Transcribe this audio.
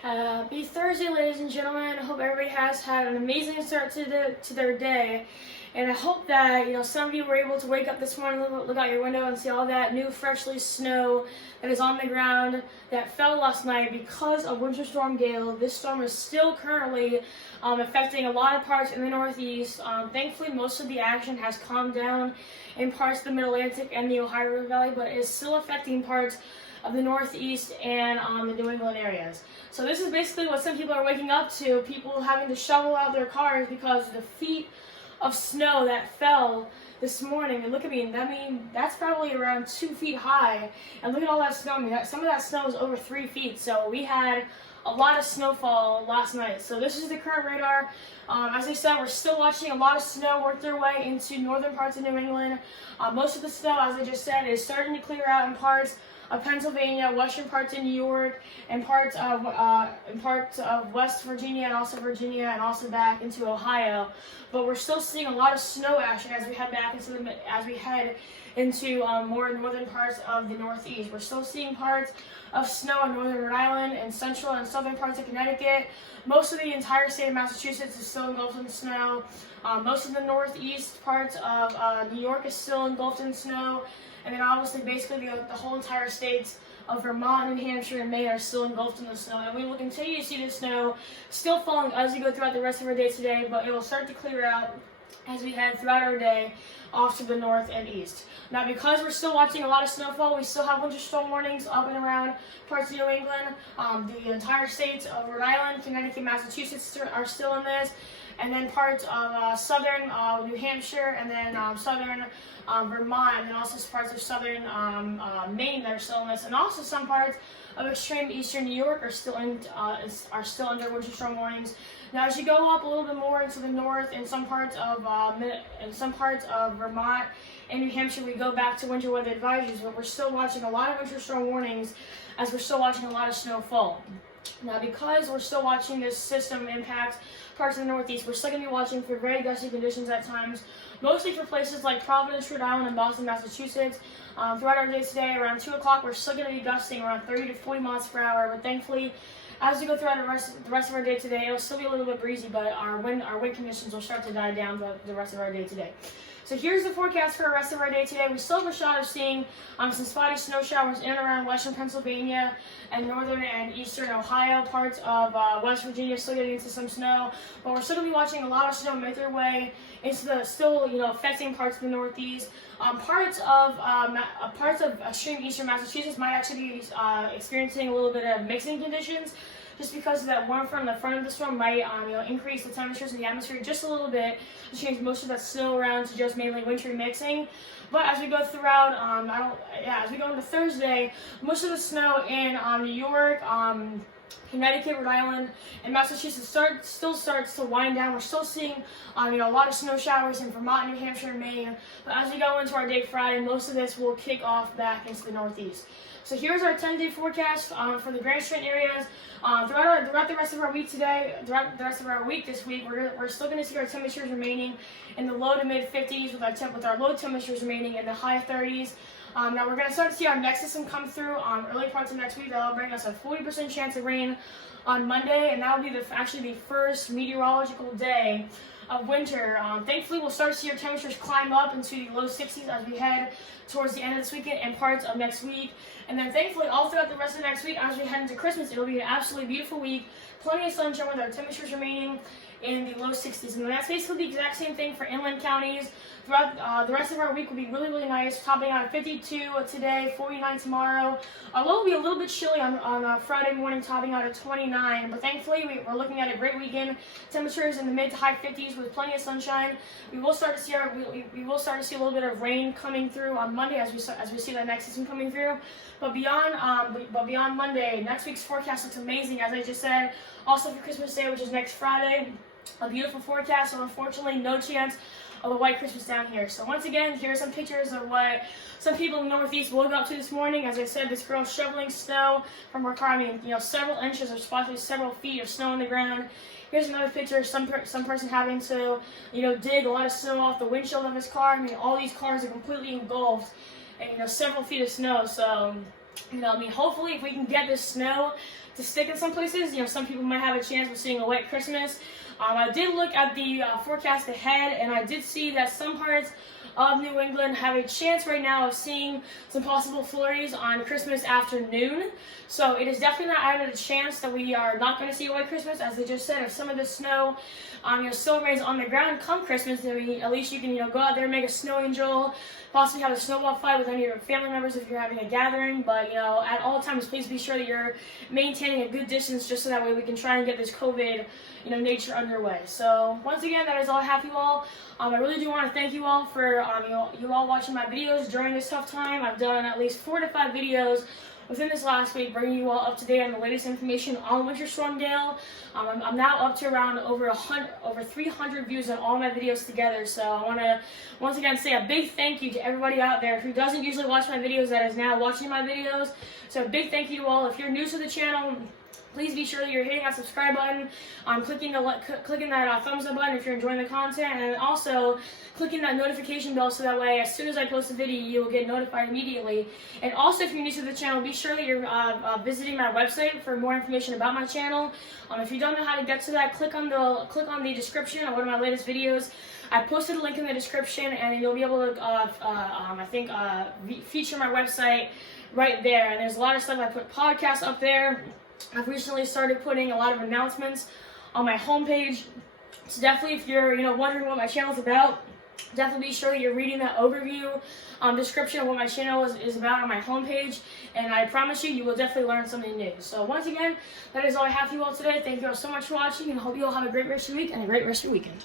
Happy Thursday, ladies and gentlemen. I hope everybody has had an amazing start to their day. And I hope that, some of you were able to wake up this morning, look out your window and see all that new freshly snow that is on the ground that fell last night because of Winter Storm Gail. This storm is still currently affecting a lot of parts in the Northeast. Thankfully, most of the action has calmed down in parts of the Mid-Atlantic and the Ohio River Valley, but it is still affecting parts of the Northeast and the New England areas. So this is basically what some people are waking up to, people having to shovel out their cars because of the feet of snow that fell this morning. And look at me, that's probably around 2 feet high. And look at all that snow. Some of that snow is over 3 feet. So we had a lot of snowfall last night. So this is the current radar. As I said, we're still watching a lot of snow work their way into northern parts of New England. Most of the snow, as I just said, is starting to clear out in parts of Pennsylvania, western parts of New York, and parts of West Virginia, and also Virginia, and also back into Ohio. But we're still seeing a lot of snow action as we head into more northern parts of the Northeast. We're still seeing parts of snow in northern Rhode Island and central and southern parts of Connecticut. Most of the entire state of Massachusetts is still engulfed in snow. Most of the northeast parts of New York is still engulfed in snow. And then obviously basically the whole entire states of Vermont, New Hampshire, and Maine are still engulfed in the snow. And we will continue to see the snow still falling as we go throughout the rest of our day today, but it will start to clear out as we head throughout our day off to the north and east. Now, because we're still watching a lot of snowfall, we still have winter storm warnings up and around parts of New England. The entire states of Rhode Island, Connecticut, Massachusetts are still in this. And then parts of southern New Hampshire, and then southern Vermont, and then also parts of southern Maine that are still in this, and also some parts of extreme eastern New York are still under winter storm warnings. Now, as you go up a little bit more into the north, in some parts of Vermont and New Hampshire, we go back to winter weather advisories, but we're still watching a lot of winter storm warnings as we're still watching a lot of snowfall. Now, because we're still watching this system impact parts of the Northeast, we're still going to be watching for very gusty conditions at times, mostly for places like Providence, Rhode Island, and Boston, Massachusetts. Throughout our day today, around 2 o'clock, we're still going to be gusting around 30 to 40 miles per hour, but thankfully, as we go throughout the rest of our day today, it'll still be a little bit breezy, but our wind conditions will start to die down the rest of our day today. So here's the forecast for the rest of our day today. We still have a shot of seeing some spotty snow showers in and around western Pennsylvania and northern and eastern Ohio. Parts of West Virginia still getting into some snow, but we're still going to be watching a lot of snow make their way into affecting parts of the Northeast. Parts of extreme eastern Massachusetts might actually be experiencing a little bit of mixing conditions, just because of that warm front in the front of the storm might increase the temperatures in the atmosphere just a little bit to change most of that snow around to just mainly wintry mixing. But as we go throughout, as we go into Thursday, most of the snow in New York, Connecticut, Rhode Island, and Massachusetts still starts to wind down. We're still seeing a lot of snow showers in Vermont, New Hampshire, and Maine. But as we go into our day Friday, most of this will kick off back into the Northeast. So here's our 10-day forecast for the Grand Strand areas. Throughout the rest of our week this week, we're still going to see our temperatures remaining in the low to mid 50s with our low temperatures remaining in the high 30s. Now we're going to start to see our next system come through early parts of next week. That'll bring us a 40% chance of rain on Monday, and that'll be actually the first meteorological day of winter. Thankfully, we'll start to see our temperatures climb up into the low 60s as we head towards the end of this weekend and parts of next week. And then thankfully, all throughout the rest of next week, as we head into Christmas, it'll be an absolutely beautiful week. Plenty of sunshine with our temperatures remaining in the low 60s. And that's basically the exact same thing for inland counties. Throughout the rest of our week will be really, really nice, topping out at 52 today, 49 tomorrow. Although it'll be a little bit chilly on Friday morning, topping out at 29. But thankfully, we're looking at a great weekend. Temperatures in the mid to high 50s with plenty of sunshine. We will start to see a little bit of rain coming through on Monday as we see that next system coming through. But beyond Monday, next week's forecast looks amazing, as I just said. Also for Christmas Day, which is next Friday, a beautiful forecast. So unfortunately, no chance of a white Christmas down here. So once again, here are some pictures of what some people in the Northeast woke up to this morning. As I said, this girl shoveling snow from her car. Several inches or possibly several feet of snow on the ground. Here's another picture of some person having to, dig a lot of snow off the windshield of his car. All these cars are completely engulfed in, several feet of snow. So You know, I mean, hopefully if we can get this snow to stick in some places, you know, some people might have a chance of seeing a white Christmas. I did look at the forecast ahead, and I did see that some parts of New England have a chance right now of seeing some possible flurries on Christmas afternoon. So it is definitely not out of the chance that we are not going to see a white Christmas. As they just said, if some of the snow you know, still remains on the ground come Christmas, then at least you can, you know, go out there and make a snow angel, possibly have a snowball fight with any of your family members if you're having a gathering. But, you know, at all times, please be sure that you're maintaining a good distance, just so that way we can try and get this COVID, you know, nature underway. So once again, that is all I have for you all. I really do want to thank you all for you all watching my videos during this tough time. I've done at least 4 to 5 videos within this last week, bringing you all up to date on the latest information on Winter Storm Gail. I'm now up to around over 300 views on all my videos together. So I want to once again say a big thank you to everybody out there who doesn't usually watch my videos that is now watching my videos. So a big thank you to all. If you're new to the channel, please be sure that you're hitting that subscribe button, clicking that thumbs up button if you're enjoying the content, and also clicking that notification bell so that way as soon as I post a video, you will get notified immediately. And also, if you're new to the channel, be sure that you're visiting my website for more information about my channel. If you don't know how to get to that, click on the description of one of my latest videos. I posted a link in the description, and you'll be able to feature my website right there. And there's a lot of stuff. I put podcasts up there. I've recently started putting a lot of announcements on my homepage. So definitely, if you're wondering what my channel is about, definitely be sure that you're reading that overview description of what my channel is about on my homepage, and I promise you will definitely learn something new. So once again, that is all I have for you all today. Thank you all so much for watching, and I hope you all have a great rest of your week and a great rest of your weekend.